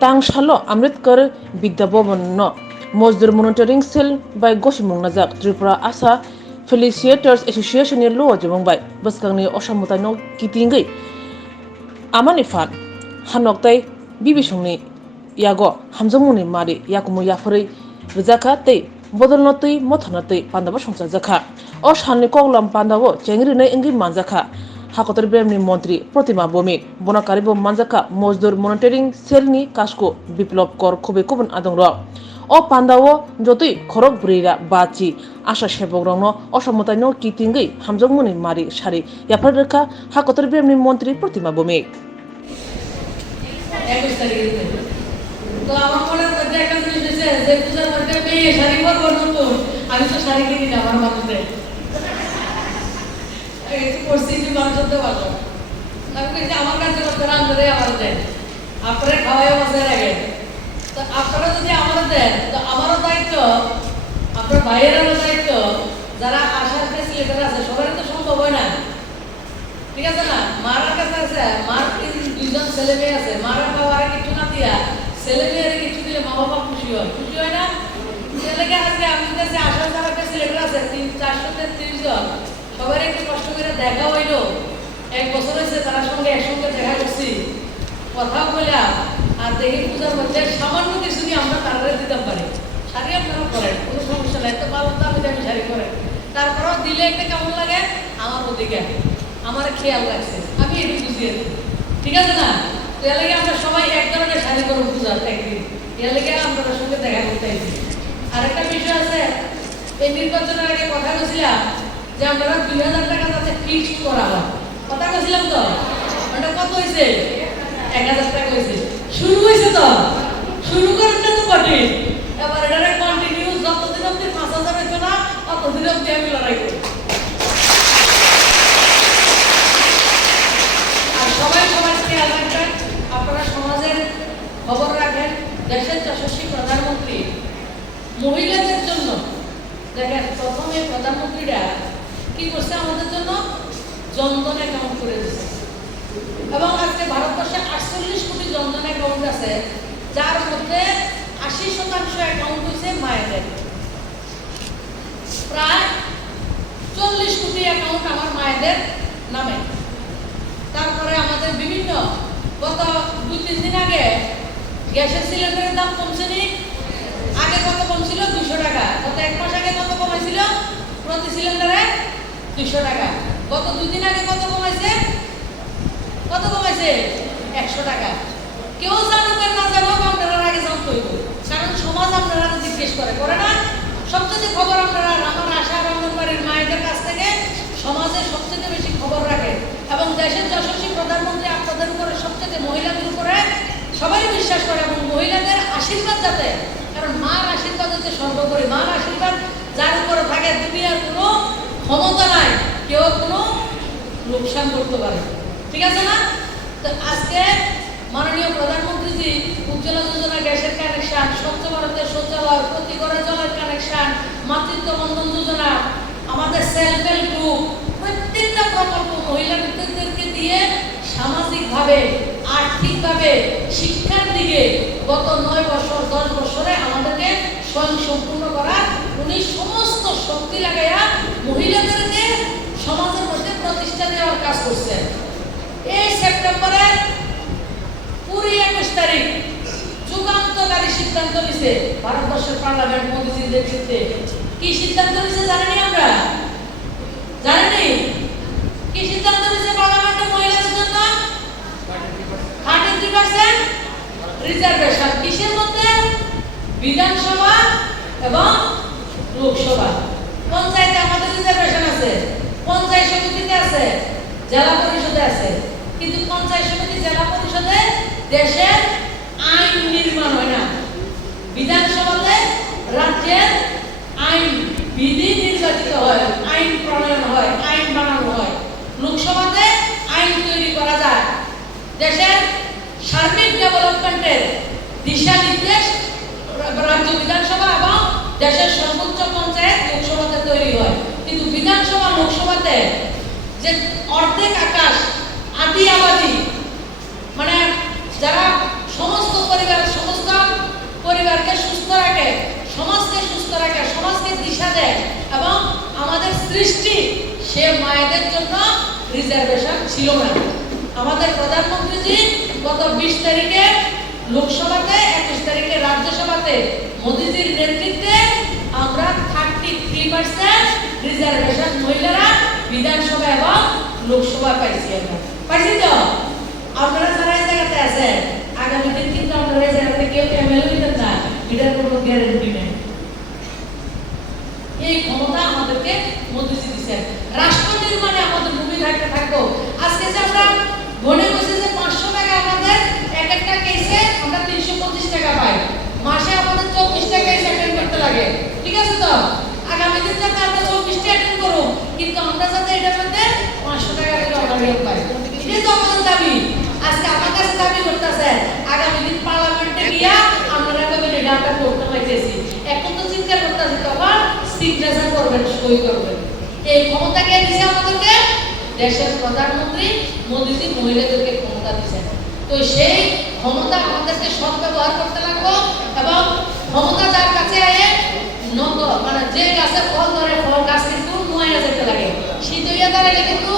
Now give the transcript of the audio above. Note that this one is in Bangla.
Tangshalo Amritkar Vidyabhavan Mosdur Monitoring Cell by Goshimungazak Tripura ASHA Felicitators Association in Law Jumbai Baskangni Oshamutano Kitingwi Amanifan Hanoktai Bibishuni Yago Hamzamuni Mari Yakumu Yafari Rizaka Te Bodolnoti Motanati Pandavashonsa Zaka Oshani Koglam Pandavo Chengri Ingi Manzaka Hakotar Bremni Montri Pratima Bhoumik Bonakaribo Manzaka Mosdur Monitoring Cellni Kasko Biplop Kor Kobe Kuban Adongro O Pandawo Jotui Korok Brira Bachi ASHA Sebokrogno Oshamutano Kitingwi Hamjakmani Mari Sari Yapharkha Hakotar Bremni Montri Pratima Bhoumik তো আমার মনে মধ্যে একটা জিনিস হয়েছে যে পূজার মধ্যে মেয়ে শাড়ি পরবো নতুন আমি তো শাড়ি কিনি না আমার মানুষে একটু পরিস্থিতি মানুষ হতে পারবো আমি বলছি আমার কাছে লোকেরা আনতে আমার দেন আপনারা খাওয়াই বসে রাখেন তো আপনারা যদি আমার দেন তো আমারও দায়িত্ব আপনার ভাইয়েরারও দায়িত্ব যারা আশার ফেসিলিটার আছে সবারই তো সম্ভব হয় না ঠিক আছে না মারার কাছে আছে মার দুইজন ছেলে মেয়ে আছে মারা খাওয়ার কিছু না দিয়া ছেলে মেয়ের কিছু দিলে মা বাবা খুশি হয় না ছেলেকে আজকে আমি কাছে আসার যারা ফেসিলিটার আছে 433 জন সবার একটু কষ্ট করে দেখা হইলো এক বছর হয়েছে তার সঙ্গে একসঙ্গে দেখা করছি কথাও বললাম আর দেখি পূজার মধ্যে সামান্য কিছু নিয়ে আমরা তারা দিতে পারি শাড়ি আপনারা করেন কোনো সমস্যা নাই তো পাবো তো আমি শাড়ি করেন তারপরও দিলে একটা কেমন লাগে আমার ওদিকে আমার খেয়াল রাখছে আমি এটি বুঝিয়ে দিই ঠিক আছে না তো এর লাগে আমরা সবাই এক ধরনের শাড়ি করবো পূজার একদিন এর লাগে আপনাদের সঙ্গে দেখা করতে আইছি আরেকটা বিষয় আছে এই নির্বাচনের আগে কথা বলছিলাম যে আমরা 2000 টাকা যাতে ফিক্সড করা হয় কথা বলছিলাম তো ওটা কত হয়েছে 1000 টাকা হয়েছে শুরু হয়েছে তো শুরু করেন না তো কঠিন এবার এটা কন্টিনিউ যতদিন অব্দি 5000 হইতো না ততদিন অব্দি আমি লড়াই করি আর সবাই সবার খেয়াল রাখবেন আপনারা সমাজের খবর রাখেন দেশের যশস্বী প্রধানমন্ত্রী মহিলাদের জন্য দেখেন প্রথমে প্রধানমন্ত্রীরা কি করছে আমাদের জন্য জনধন অ্যাকাউন্ট করে দিয়েছে এবং আজকে ভারতবর্ষে 48 কোটি জনধন অ্যাকাউন্ট আছে যার মধ্যে 80% অ্যাকাউন্ট হয়েছে মায়েদের প্রায় 40 কোটি অ্যাকাউন্ট আমার মায়েদের নামে তারপরে আমাদের বিভিন্ন গত 2-3 দিন আগে গ্যাসের সিলিন্ডারের দাম কমছে নি আগে কত কমছিল 200 টাকা গত এক মাস আগে কত কমাইছিল প্রতি সিলিন্ডারে 200 টাকা গত 2 দিন আগে কত কমাইছে 100 টাকা কেউ জানুক আর না জানুক আপনারা আগে জানতে হইব কারণ সমাজ আপনারা জিজ্ঞেস করে না সবচেয়ে খবর আপনারা আমার আশা অঙ্গনবাড়ির মায়েদের কাছ থেকে সমাজে সবচেয়ে বেশি খবর রাখে এবং দেশের যশস্বী প্রধানমন্ত্রী আপনাদের উপরে সবচেয়ে মহিলাদের উপরে সবাই বিশ্বাস করে এবং মহিলাদের আশীর্বাদ যাতে কারণ মার আশীর্বাদ হচ্ছে সর্বোপরি মার আশীর্বাদ যার উপরে থাকে দুনিয়ার কোনো ক্ষমতা নাই কেউ কোনো লোকসান করতে পারে ঠিক আছে না তো আজকে মাননীয় প্রধানমন্ত্রীজি উজ্জ্বলা যোজনা গ্যাসের কানেকশন স্বচ্ছ ভারতের শৌচালয় প্রতি ঘরে জলের কানেকশন মাতৃত্ব বন্ধন যোজনা আমাদের সেলফ হেল্প গ্রুপ প্রত্যেকটা প্রকল্প মহিলাদেরকে দিয়ে সামাজিকভাবে আর্থিকভাবে শিক্ষার দিকে গত 9 বছর 10 বছরে আমাদেরকে স্বয়ং সম্পূর্ণ করার উনি সমস্ত শক্তি লাগাইয়া মহিলাদেরকে সমাজের মধ্যে প্রতিষ্ঠা দেওয়ার কাজ করছেন এই সেপ্টেম্বরের 21 তারিখ যুগান্তকারী সিদ্ধান্ত নিছে ভারতবর্ষের পার্লামেন্ট মোদিজির নেতৃত্বে কি সিদ্ধান্ত নিছে জানেনই আমরা জানেনই কি সিদ্ধান্ত নিছে পার্লামেন্টে মহিলাদের জন্য 33% রিজার্ভেশন কিসের মধ্যে বিধানসভা এবং লোকসভা পঞ্চায়েতে আমাদের রিজার্ভেশন আছে পঞ্চায়েত সমিতিতে আছে জেলা পরিষদে আছে কিন্তু পঞ্চায়েত সমিতি জেলা পরিষদে দেশের আইন নির্মাণ হয় না বিধানসভাতে রাজ্যের আইন বিধি নির্বাচিত হয় আইন প্রণয়ন হয় আইন বানানো হয় লোকসভাতে আইন তৈরি করা যায় দেশের সার্বিক ডেভেলপমেন্টের দিশা নির্দেশ রাজ্য বিধানসভা এবং দেশের সর্বোচ্চ পঞ্চায়েত লোকসভাতে তৈরি হয় কিন্তু বিধানসভা লোকসভাতে যে অর্ধেক আকাশ আদি আবাদি মানে যারা সমস্ত পরিবারের আছে এবং আমাদের সৃষ্টি সে মায়েদের জন্য রিজার্ভেশন ছিল না। আমাদের প্রধানমন্ত্রীজি গত 20 তারিখে লোকসভাতে 21 তারিখে রাজ্যসভাতে মোদিজির নেতৃত্বে আমরা 33% রিজার্ভেশন মহিলারা বিধানসভা এবং লোকসভায় পাইছি। আমরা পাইছি তো। আপনারা যারা এই জায়গাতে আছেন আগামী দিন কিন্তু আপনারা এই জায়গাতে কেউ এমএলএ হইতেন না, এটার কোনো গ্যারেন্টি নেই। এই ক্ষমতা আমাদেরকে মোদিজি দিচ্ছেন। রাষ্ট্র নির্মাণে আমাদের ভূমিকা থাকবো। আজকে যে আমরা গণে বসে যে 500 টাকা আমাদের এক একটা কেসে আমরা 325 টাকা পাই, মাসে আমাদের 24 টাকা অ্যাটেন্ড করতে লাগে। ঠিক আছে তো? আগামী দিন যাতে আমরা 24টা অ্যাটেন্ড করব, কিন্তু আমরা যাতে এটার মধ্যে 500 টাকা করে অনারিয়াম পাই। এটাই তো আমাদের দাবি। আজকে আমার কাছে দাবি করতেছে আগামী দিন পার্লামেন্টে গিয়া আমরা কবে ডাটা করতে পাইতেছি। এখন তো চিন্তা করতেছি তখন সিগনেচার করবেন, সই করবেন। এই ক্ষমতা কে দিছে আমাদেরকে? দেশের প্রধানমন্ত্রী মোদিজি মহিলাদেরকে ক্ষমতা দিয়েছেন। তো সেই ক্ষমতা আমাদেরকে সদ্ব্যবহার করতে লাগবো এবং ক্ষমতা যার কাছে আয়ে মানে যে গাছে ফল ধরে ফল গাছ কিন্তু নুয়ে যেতে লাগে, শীত হইয়া দাঁড়ালে কিন্তু